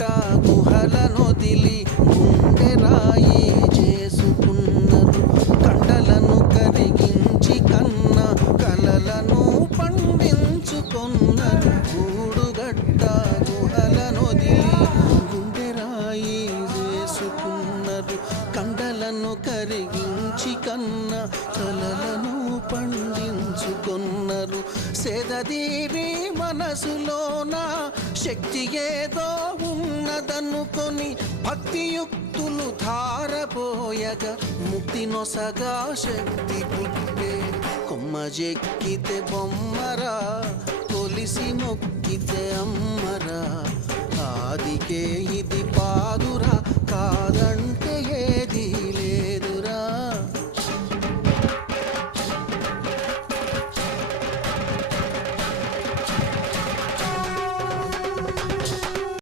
గట్ట గుహలనొదిలి గుండెరాయి చేసుకున్నారు. కండలను కరిగించి కన్న కలలను పండించుకున్నారు. గూడుగట్ట గుహలనొదిలి గుండెరాయి చేసుకున్నారు. కండలను కరిగించి కన్న కలలను పండించుకున్నారు. సేదదీరి మనసులోన శక్తి ఏదో ఉన్నదనుకొని భక్తియుక్తులు ధారపోయగా ముక్తి నొసగా శక్తి పుట్టే. కొమ్మ జెక్కితే బొమ్మరా, కొలిసి మొక్కితే అమ్మరా.